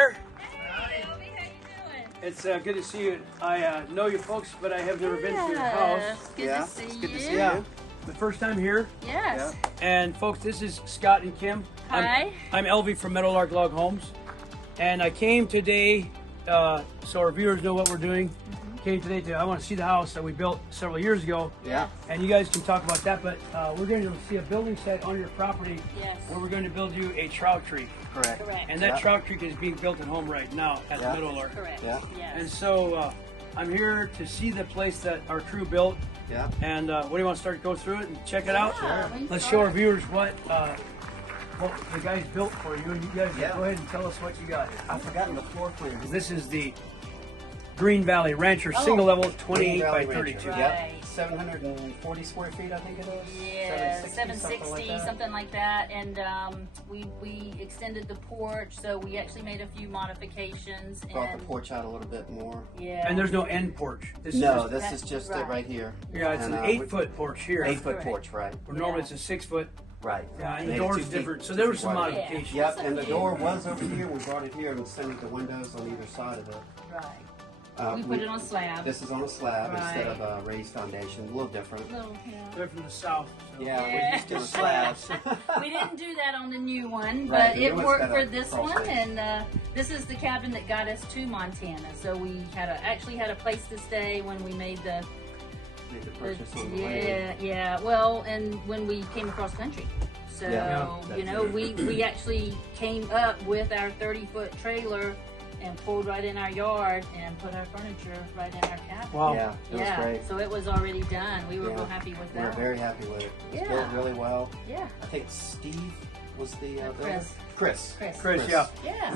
there. Hey, Elvie, how you doing? It's good to see you. I know you folks, but I have never been to your house. Good to see it's you. good to see Yeah, you. the first time here. Yes. And folks, this is Scott and Kim. Hi. I'm Elvie from Meadowlark Log Homes, and I came today so our viewers know what we're doing. Came today to I want to see the house that we built several years ago. Yeah. And you guys can talk about that, but we're going to see a building site on your property Yes. where we're going to build you a trout creek. Correct. Correct. And that Yeah. trout creek is being built at home right now at Yeah. Meadowlark. Correct. Yeah. Yes. And so I'm here to see the place that our crew built. Yeah. And what do you want to start to go through it and check it out? Yeah, we can Let's start. show our viewers what the guys built for you. And you guys Yeah. go ahead and tell us what you got. I've forgotten the floor plan. This is the Green Valley Rancher Oh. single level 28 by Green Valley 32. Rancher. Right. Yep. 740 square feet, I think it is. Yeah, 760, something like that. And we extended the porch, so we actually made a few modifications. Brought And the porch out a little bit more. yeah. And there's no end porch. This No, is this is just right. it right here. yeah, it's And, an 8-foot porch here. 8-foot Correct. porch, right? Where normally Yeah. it's a 6-foot. Right. Yeah, and Made the it door's 2 feet- different. So 2 there were feet some wide. modifications. Yep, Just a and the few. door was over here. We brought it here and extended the windows on either side of it. Right. We put it on a slab. This is on a slab instead Right. of a raised foundation. A little different. No, yeah. They're from the south. So. Yeah, Yeah. we just did slabs. We didn't do that on the new one, Right, but the it new one's worked got for a this cross one. space. And this is the cabin that got us to Montana. So we actually had a place to stay when we made the Made the purchase on the land. yeah. Well, and when we came across country. So Yeah, you know, we actually came up with our 30-foot trailer and pulled right in our yard and put our furniture right in our cabin. Wow. Yeah, it was great. So it was already done. We were Yeah. real happy with We were that. very happy with it. It was Yeah. built really well. Yeah. I think Steve was the builder. Chris. Chris. Chris, yeah. Yeah.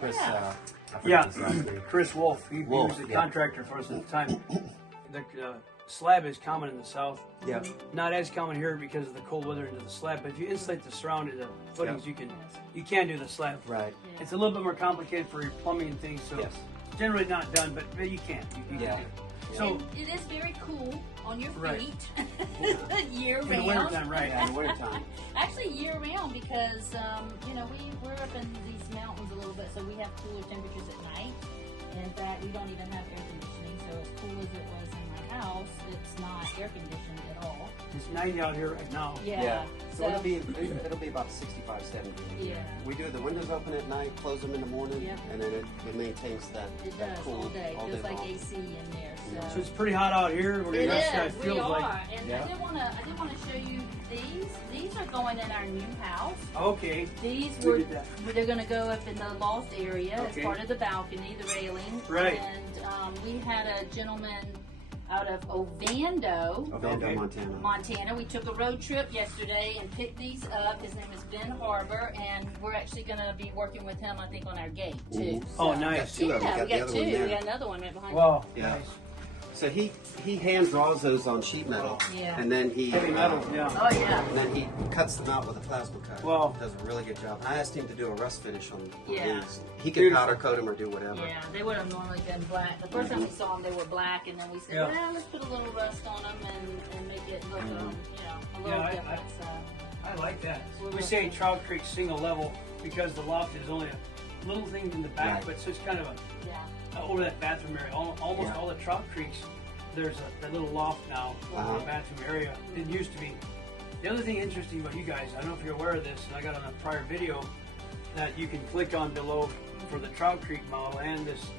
Chris, Yeah. I forgot Yeah, his last name. Chris Wolf. He Wolf, was the yeah. contractor for us at the time. The slab is common in the south. Yeah. Not as common here because of the cold weather into the slab. But if you insulate the surrounding the footings, Yeah. you can do the slab. Right. It's a little bit more complicated for your plumbing and things, so Yes. generally not done. But you can. You Yeah. can do it. So And it is very cool on your Right. feet year in the round. wintertime, right? Yeah, in the wintertime. Actually, year round because you know we're up in these mountains a little bit, so we have cooler temperatures at night. And in fact, we don't even have air conditioning, so as cool as it was in my house, it's not air conditioned at all. It's 90 out here right now. Yeah. So it'll be about 65, 70. Yeah. We do the windows open at night, close them in the morning, Yep. and then it maintains that, It that does cool all day. Feels like long. AC in there. Yeah. So it's pretty hot out here. Where It your is. side We feels are, like. and Yeah. I did want to show you these. These are going in our new house. Okay. These We were did that. they're going to go up in the loft area Okay. as part of the balcony, the railing. Right. And we had a gentleman out of Ovando, Ovando, Okay. Montana. Montana. We took a road trip yesterday and picked these up. His name is Ben Harbor, and we're actually going to be working with him, I think, on our gate too. Mhm. Oh, So- nice. Two of them. Yeah, Got we the got other two. one there. We got another one right behind Wow. Yeah. Nice. So he hand draws those on sheet metal, Yeah. and then he Heavy metal. Yeah. Oh yeah. and then he cuts them out with a plasma cutter. Wow. Does a really good job. I asked him to do a rust finish on Yeah. these. He could Beautiful. powder coat them or do whatever. Yeah, they would have normally been black. The first time we saw them, they were black, and then we said, Yeah. well, let's put a little rust on them and make it look, a little Yeah, different. So, I like that. We're We real say cool. Trout Creek single level because the loft is only a little thing in the back, Right. but it's just kind of yeah. over that bathroom area. Almost Yeah. all the Trout Creeks, there's a little loft now over Uh-huh. the bathroom area. It used to be. The other thing interesting about you guys, I don't know if you're aware of this, and I got on a prior video that you can click on below for the Trout Creek model and this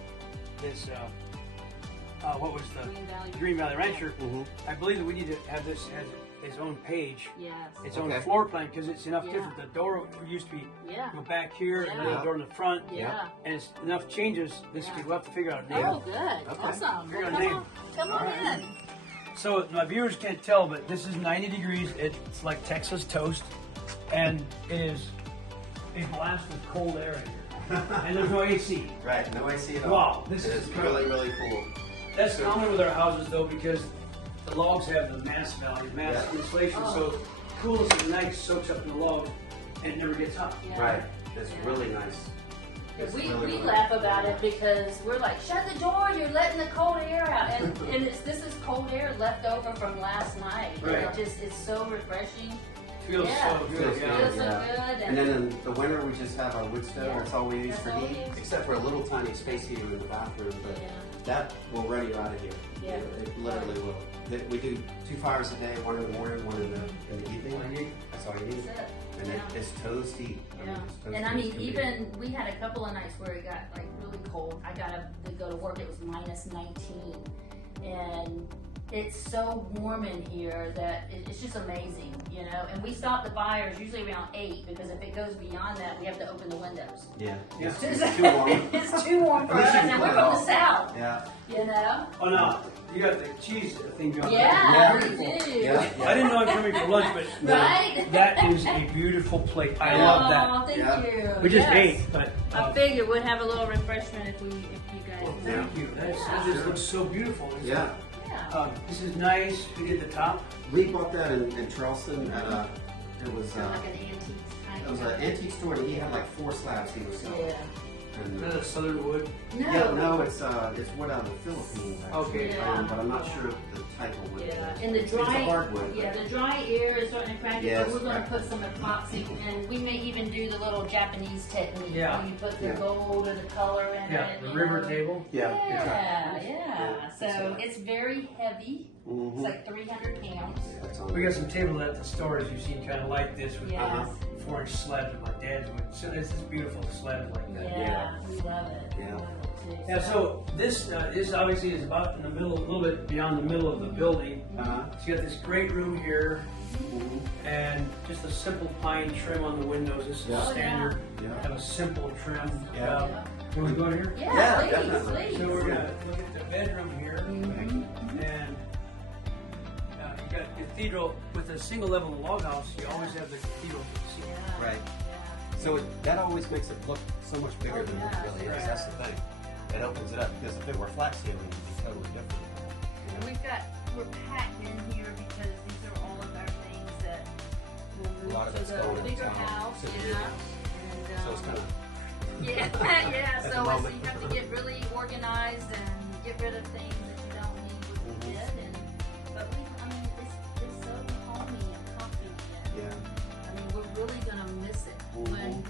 what was the Green Valley Rancher. Mhm. I believe that we need to have this as its own page, Yes. its own Okay. floor plan, because it's enough Yeah. different. The door used to be Yeah. go back here, and then Yeah. the door in the front, Yeah. and it's enough changes. This Yeah. could, we'll have to figure out a name. Oh, good. Okay. Awesome. Figure Well, out a name. come on All right. in. So my viewers can't tell, but this is 90 degrees. It's like Texas toast, and it is a blast of cold air in here. And there's no AC. Right. No AC at all. Wow, this It is really, really cool. That's common with our houses though, because the logs have the mass value, mass Yeah. insulation, so coolness of the night soaks up in the log and it never gets hot. Yeah. Right. It's Yeah. really nice. It's We really, really laugh nice. about it because we're like, shut the door, you're letting the cold air out. And this is cold air left over from last night. Right. And it's so refreshing Feels Yeah. so good. Feels Yeah. Feels so yeah. good. And then in the winter, we just have our wood stove. Yeah. That's all we use That's for all we heat, use. except for a little tiny space heater in the bathroom. But Yeah. that will run you out of here. Yeah. It literally will. We do 2 fires a day, one in the morning, one in the evening. That's all you need. That's it. And Yeah. it's toast heat. Yeah. It's toast And I heat mean, can be- even we had a couple of nights where it got like really cold. I got to go to work. It was -19, and it's so warm in here that it's just amazing, you know. And we stop the fires usually around 8 because if it goes beyond that, we have to open the windows. Yeah. Yeah. It's too warm. It's too warm for At least us, you can and we're put it from the off. south, Yeah. you know. Oh no, you got the cheese thing going. Yeah, we Beautiful. do. Yeah. I didn't know I'm coming for lunch, but Right? that is a beautiful plate. I love that. Oh, thank Yeah. you. We just Yes. ate, but I figured we'd have a little refreshment if you guys. well, thank you. That just looks so beautiful. Yeah. Yeah. This is nice. We did the top. We bought that in Charleston at it was Like an antique type. it was an antique store and he had like 4 slabs he was selling. Yeah. And, Another southern wood. No. yeah, no, it's wood out of the Philippines. Actually. Okay. Yeah. But I'm not sure the type of wood. Yeah, it is. and the It's a dry, hardwood. yeah, the dry air is starting to crack it, Yes, but we're going to right. put some epoxy, and we may even do the little Japanese technique. Yeah. where you put the Yeah. gold or the color in Yeah, it. the you river know. table. Yeah. Yeah, exactly. yeah. So So- it's very heavy. It's Mhm. like 300 pounds. That's on We got some table at the store, as you've seen, kind of like this with Yes. 4-inch slabs with my dad's wood. So it's just beautiful slabs like that. Yeah, we love it. We Yeah. love it too. Yeah, so this obviously is about in the middle, a little bit beyond the middle of the building. Uh-huh. So you got this great room here, Mhm. and just a simple pine trim on the windows. This is Yeah. Oh, standard. yeah. Have a simple trim. Yeah. Can we go in here? Yeah, Yeah, please, definitely. please. So we're gonna look at the bedroom here, Mhm. and you got cathedral with a single level log house. You always have the cathedral. Yeah. Right. Yeah. So that always makes it look so much bigger than yeah, it really is. sure. That's the thing. It opens it up because if it were flat ceiling, it'd be totally different. And we're packed in here because these are all of our things that will A lot move of it's to going the in bigger town, house. to the Yeah. bigger house. So it's kind of Yeah, yeah. the So moment. you have to get really organized and get rid of things that you don't need with the Mhm. bed. But I mean, it's so homey and comfy. And, yeah. I mean, we're really gonna miss it Mhm. when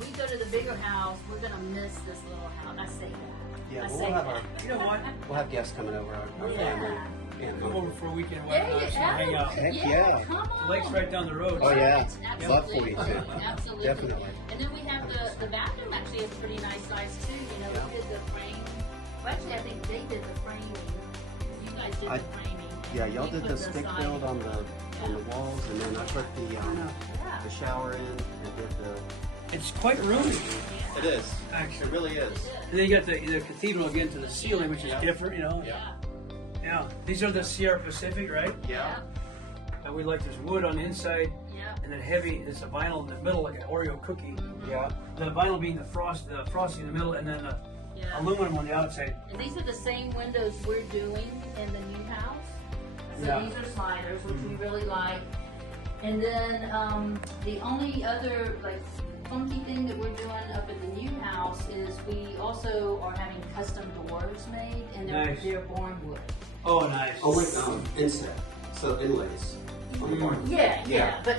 we go to the bigger house. We're gonna miss this little house. I say that. Yeah, I we'll say have that. You know what? we'll have guests coming over, our Yeah. family. And Come over for a weekend. Yeah, Why not? Hang out. Heck yeah, yeah. come on. The lake's right down the road. Oh, yeah. Absolutely. Love for you too. Absolutely. Definitely. And then we have the bathroom actually is pretty nice size too. You know, we did the frame. Well, actually, I think they did the framing. You guys did the framing. Yeah, And y'all we did put the stick siding. build on the walls, and then I put Yeah. the shower in and did the. It's quite roomy, It is. actually. It really is. And then you got the cathedral again to the ceiling, which is Yeah. different, you know. Yeah. Yeah. These are the Sierra Pacific, right? Yeah. And we like this wood on the inside, Yeah. and then heavy is a vinyl in the middle, like an Oreo cookie. Yeah. The vinyl being the frosting in the middle, and then the Yeah. aluminum on the outside. And these are the same windows we're doing in the new house. So Yeah. these are sliders, which we really like. And then the only other like funky thing that we're doing up in the new house is we also are having custom doors made, and Nice. they're born wood. Oh, nice. Oh wait, inset. So inlays on the board. Yeah, Yeah. yeah, but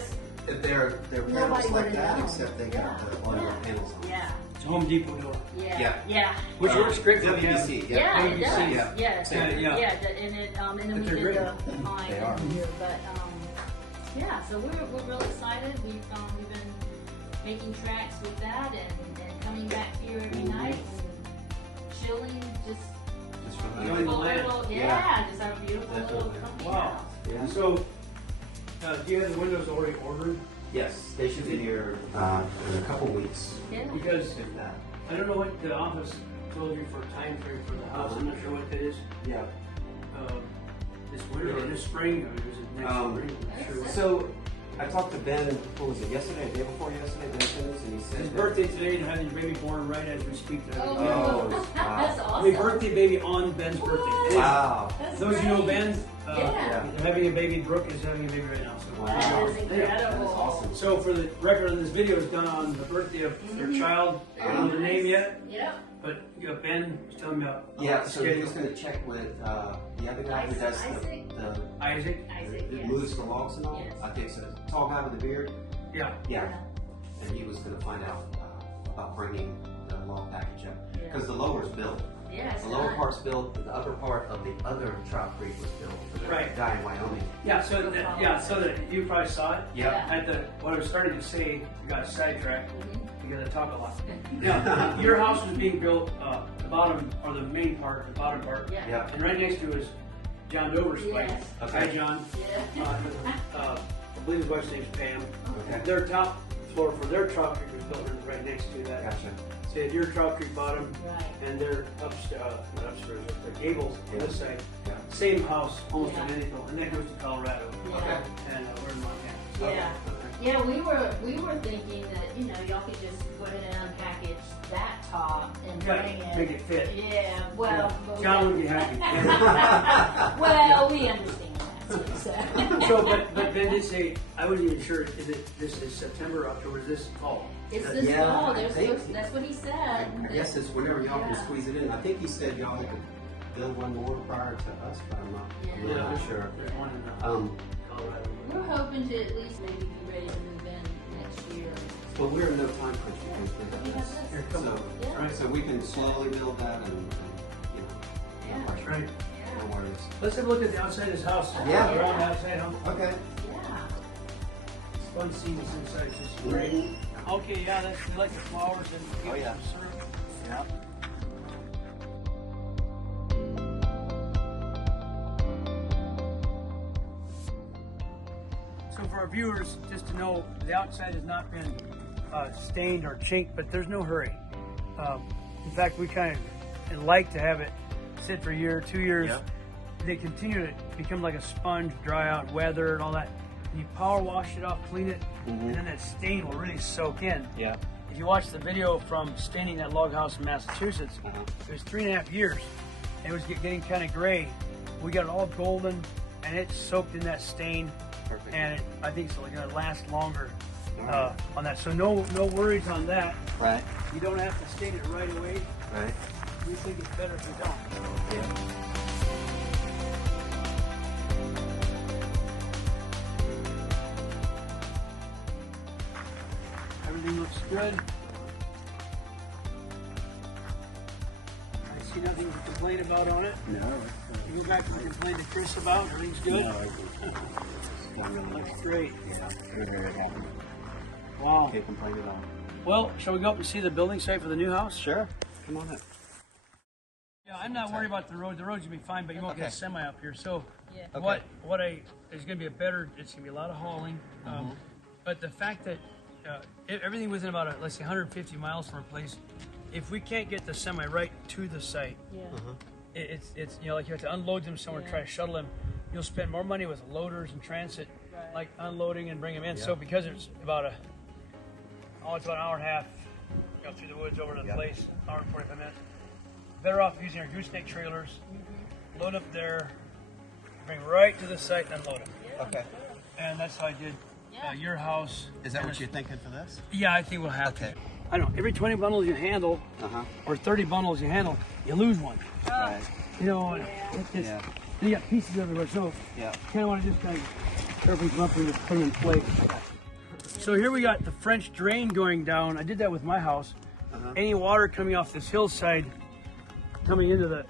They're Nobody panels like would've that, known. except they got the all your panels on. yeah, It's a Home Depot door. yeah, Yeah. yeah. Which works great for the WBC. Yeah, it WBC, does. yeah. Yeah, Yeah. and then But we they're did great. the pine They are. in here, but yeah. So we're real excited. We've been making tracks with that and coming back here every Mhm. night and chilling, just Just for Enjoying the beautiful land. little, Yeah. just our beautiful little Definitely. comfy Wow. house. Yeah. So, do you have the windows already ordered? Yes, they should be here in a couple weeks. Yeah. Because If that. I don't know what the office told you for time frame for the house. I'm not sure what that is. Yeah. This winter or this spring, or is it next spring? I'm not sure. So I talked to Ben. What was it? Yesterday, the day before yesterday, Ben Simmons, and he said His that- birthday today, and having his baby born right as we speak. Oh, Oh, wow. that's I awesome. mean, birthday baby on Ben's birthday. Wow. That's Those of you who know great. Ben, Yeah. they're having a baby. Brooke is having a baby right now. So, Wow. That is That incredible. is awesome. so for the record, on this video is done on the birthday of their child. I don't know the name yet. yet, Yep. but Ben was telling me about Yeah, the so he schedule. was gonna check with, the other guy who does Isaac? that Yes. moves the logs and all. Yes. I think so. Tall guy with the beard. Yeah. Yeah. And he was gonna find out about bringing the log package up. Yeah. Because the lower's built. Yeah, it's The lower done. part's built, the upper part of the other Trout Creek was built for the Right. guy in Wyoming. Yeah, so that you probably saw it. Yeah. At what I was starting to say, you got sidetracked Mhm. because I talk a lot. Now, your house was being built, the bottom, or the main part, the bottom part. Yeah. Yeah. And right next to it is John Dover's place. Yes. Okay. Hi, John. Yeah. I believe his wife's name's Pam. Okay. Their top floor for their Trout Creek was built right next to that. Gotcha. So you had your Trout Creek bottom, Right. and their upstairs, not upstairs, the gables on this side. Yeah. Same house, almost Yeah. identical, and that goes to Colorado. Yeah. And we're in Montana. Yeah. Yeah, we were thinking that, you know, y'all could just go ahead and unpackage that top and Yeah, bring it. make it fit. Yeah, well. but John would we- be happy. Well, we understand that, so. So, but Ben did say, I wasn't even sure, this is September, October, is this fall? It's this Yeah, fall, I they're think- supposed, that's what he said. I guess it's whenever y'all can Yeah. squeeze it in. I think he said y'all could build one more prior to us, but I'm Yeah. really not sure. There's one in Colorado. We're hoping to at least maybe be ready to move in next year. Well, we're in no time crunch because we have this. Here, come on. Yeah. Right, so we can slowly build that and you know, Yeah. no That's right. Yeah. no worries. Let's have a look at the outside of his house. Yeah. We're on the outside, huh? Okay. Yeah. It's fun seeing this inside, it's just great. Okay, yeah, we like the flowers and. Oh, yeah. syrup. Yeah. So for our viewers, just to know, the outside has not been stained or chinked, but there's no hurry. In fact, we kind of like to have it sit for a year, 2 years. Yeah. They continue to become like a sponge, dry out, weather and all that. And you power wash it off, clean it, and then that stain will really soak in. Yeah. If you watch the video from staining that log house in Massachusetts, it was 3.5 years. It was getting kind of gray. We got it all golden, and it soaked in that stain. Perfect. And I think it's going to last longer on that. So no worries on that. Right. You don't have to stain it right away. Right. We think it's better if you don't. Yeah. Everything looks good. I see nothing to complain about on it. No. You go back and complain to Chris about. Everything's good. Looks great. Yeah. We're very happy. Wow. Can't complain at all. Well, shall we go up and see the building site for the new house? Sure. Come on up. Yeah, I'm not worried about the road. The road's gonna be fine, but you won't get a Okay. semi up here. So, Yeah. Okay. there's gonna be it's gonna be a lot of hauling. But the fact that everything within about let's say 150 miles from a place, if we can't get the semi right to the site, Yeah. it's like you have to unload them somewhere, try to shuttle them. You'll spend more money with loaders and transit, Right. like unloading and bring them in. So because it's about it's about an hour and a half, through the woods over to the place, hour and 45 minutes. Better off using our gooseneck trailers, load up there, bring right to the site and unload them. Okay. And that's how I did your house. Is that what you're thinking for this? Yeah, I think we'll have Okay. to. I don't know, every 20 bundles you handle, or 30 bundles you handle, you lose one. Right. You know, and it's just, Yeah. you got pieces everywhere, so Yeah. kind of want to just kind of carefully come up and just put them in place. So here we got the French drain going down. I did that with my house. Any water coming off this hillside, coming into the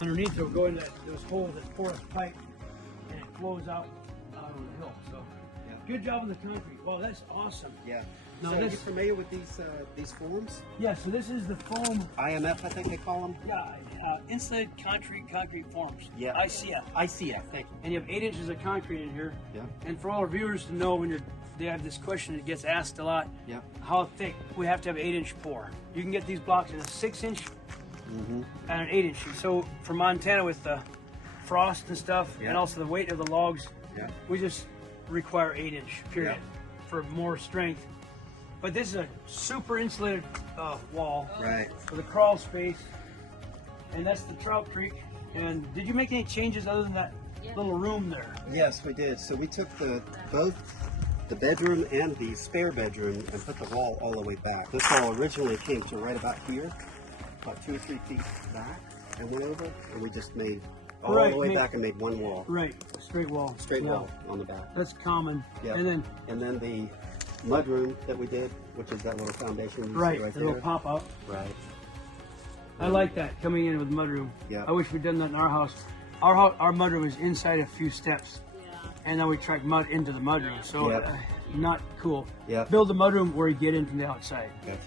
underneath, it will go into those holes that porous pipe, and it flows out on the hill. So, good job on the concrete. Wow, that's awesome. Yeah. Now So are you this- familiar with these forms? Yeah. So this is the foam. IMF, I think they call them. Yeah, insulated concrete forms. Yeah. ICF. ICF. Thank you. And you have 8 inches of concrete in here. Yeah. And for all our viewers to know, when they have this question, it gets asked a lot. Yeah. How thick? We have to have 8-inch pour. You can get these blocks in a 6-inch and an 8-inch. So for Montana, with the frost and stuff, Yeah. and also the weight of the logs, Yeah. we just require 8-inch. Period, for more strength. But this is a super insulated wall Right. for the crawl space, and that's the Trout Creek. And did you make any changes other than that Yeah. little room there? Yes, we did. So we took both the bedroom and the spare bedroom and put the wall all the way back. This wall originally came to right about here, about 2 or 3 feet back, and went over, and we just made all the way back and made one wall. Right, straight wall. Straight wall on the back. That's common. Yeah. And then the mudroom that we did, which is that little foundation you see right there. It'll pop up. Right. I like that, coming in with mudroom. Yeah. I wish we'd done that in our house. Our mudroom is inside a few steps. And then we track mud into the mudroom, so not cool. Yep. Build the mudroom where you get in from the outside. Gotcha.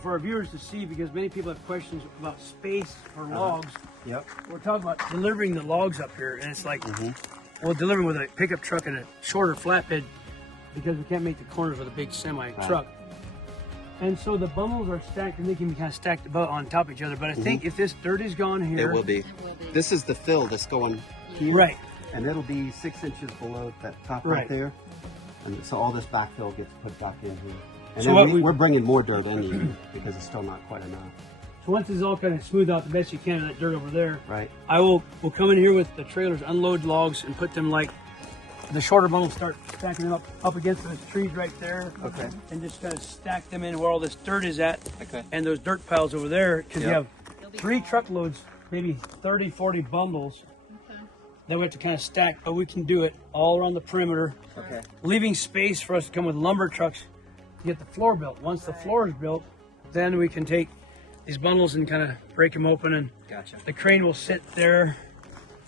For our viewers to see, because many people have questions about space for logs. Yep. We're talking about delivering the logs up here, and it's like, well, delivering with a pickup truck and a shorter flatbed because we can't make the corners with a big semi truck. And so the bundles are stacked, and they can be kind of stacked about on top of each other. But I think if this dirt is gone here, It will be. This is the fill that's going here. Right. And it'll be 6 inches below that top right there. And so all this backfill gets put back in here. And So then we're bringing more dirt in here because it's still not quite enough. So once it's all kind of smoothed out the best you can, that dirt over there, Right. we'll come in here with the trailers, unload logs, and put them like the shorter bundles, start stacking them up against those trees right there. Okay. And just kind of stack them in where all this dirt is at. Okay. And those dirt piles over there, because you have 3 truckloads, maybe 30, 40 bundles. Then we have to kind of stack, but we can do it all around the perimeter, leaving space for us to come with lumber trucks to get the floor built. Once the floor is built, then we can take these bundles and kind of break them open, and the crane will sit there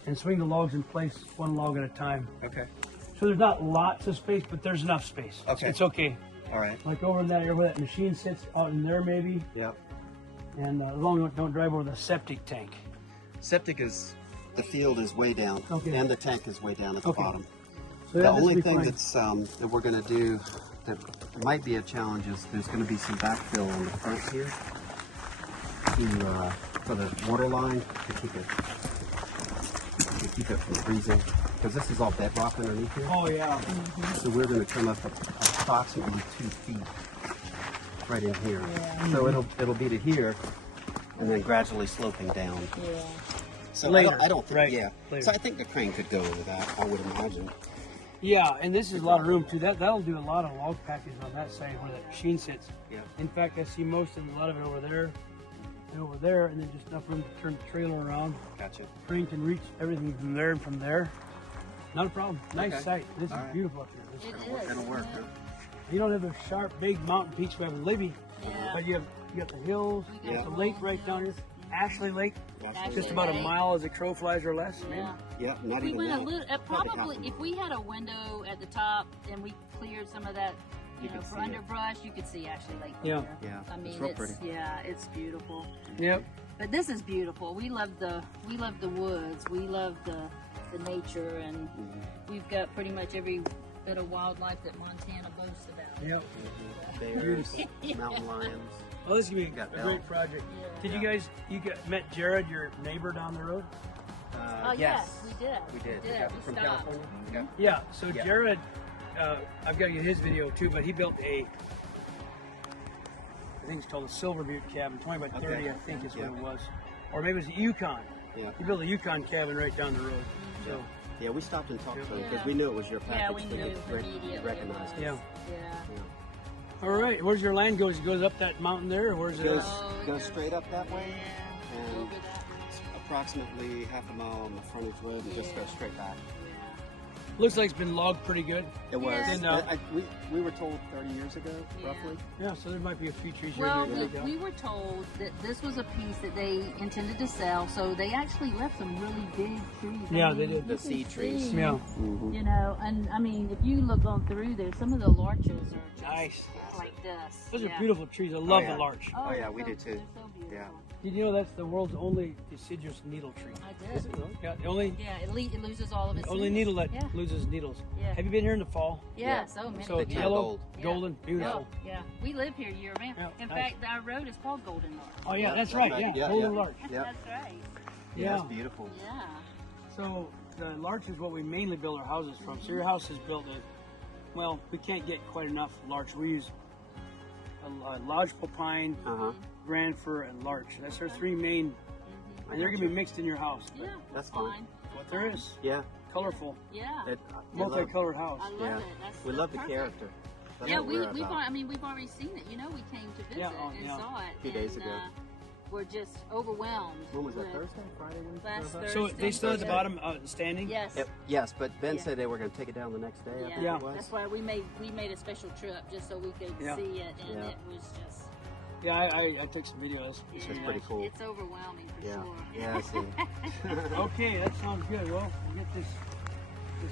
and swing the logs in place, one log at a time. Okay. So there's not lots of space, but there's enough space. Okay. It's okay. All right. Like over in that area where that machine sits, out in there maybe. Yep. And as long as don't drive over the septic tank. Septic is, the field is way down, and the tank is way down at the bottom. So the only thing that's that we're going to do that might be a challenge is there's going to be some backfill on the front here for the water line to keep it from freezing, because this is all bedrock underneath here. Oh yeah. So we're going to come up approximately 2 feet right in here. So it'll be to here, and then gradually sloping down. Yeah. So Later. I don't think, Later. So I think the crane could go over that, I would imagine. Yeah, and this is a lot of room too. That'll do a lot of log packages on that side where that machine sits. Yeah. In fact, I see most of a lot of it over there and over there, and then just enough room to turn the trailer around. Gotcha. The crane can reach everything from there and from there. Not a problem. Nice site. This is beautiful up here. It'll work. Huh? You don't have those sharp, big mountain peaks we have in Libby, but you got the hills, you got the lake right down here. Ashley Lake, just about a mile as a crow flies or less. Yeah, not We even went that. a little, probably if we had a window at the top and we cleared some of that, you know, for underbrush, you could see Ashley Lake. Yeah. Yeah. I mean, it's real pretty. it's beautiful. Yep. But this is beautiful. We love the woods. We love the nature, and we've got pretty much every bit of wildlife that Montana boasts about. Yep. Bears, mountain lions. Well, this is gonna be a great project. Did you guys met Jared, your neighbor down the road? Oh yes, we did. We did. We From stopped. California? Yeah. So Jared, I've got to get his video too, but he built I think it's called a Silver Butte cabin, 20 by 30, I think is what it was, or maybe it was a Yukon. Yeah. He built a Yukon cabin right down the road. So. Yeah, we stopped and talked to him because we knew it was your package. Yeah, we knew immediately. Recognized it. Yeah. Yeah. All right. Where's your land goes? It goes up that mountain there, or where's it? Goes straight up that way, and Over that. approximately half a mile on the frontage road, and just goes straight back. Looks like it's been logged pretty good. It was. And, we were told 30 years ago, roughly. Yeah, so there might be a few trees here. Well, maybe we were told that this was a piece that they intended to sell, so they actually left some really big trees. Yeah, they did. The seed trees. Yeah. Mm-hmm. You know, and I mean, if you look on through there, some of the larches are just Nice. like this. Those are beautiful trees. I love the larch. Oh, yeah, they're we do too. They're so beautiful. Yeah. Did you know that's the world's only deciduous needle tree? I did. Yeah, the only It loses all of its only seeds. needle that Yeah. loses needles. Yeah. Have you been here in the fall? Yeah, so many. So The yellow, gold. golden, beautiful. Oh, yeah. We live here year round. Yeah, In nice. fact, our road is called Golden Lark. Oh yeah, that's right. Yeah, golden larch. Yeah. That's right. Yeah. It's beautiful. Yeah. So the larch is what we mainly build our houses from. So your house is built well, we can't get quite enough larch. We use a lodgepole pine, grand fir, and larch. That's our 3 main, and they're gonna be mixed in your house. Yeah. That's fine. fine. What there is. Yeah. colorful, Yeah. multicolored house. I love Yeah. it. That's, We that's love the perfect. character. That's Yeah, what we've we're about. I mean we've already seen it. You know, we came to visit and saw it. A few days ago. We're just overwhelmed. When was that? with- Thursday, Friday? When Last we drove up? So Thursday. they still at the Thursday. bottom standing? Yes. Yes, but Ben Yeah. said they were going to take it down the next day. I think Yeah. it was. That's why we made a special trip just so we could Yeah. see it, and Yeah. it was just. Yeah, I took some videos. It's pretty cool. It's overwhelming for Yeah. sure. Yeah, I see. Okay, that sounds good. Well, we'll get this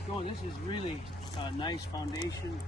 going. This is really a nice foundation.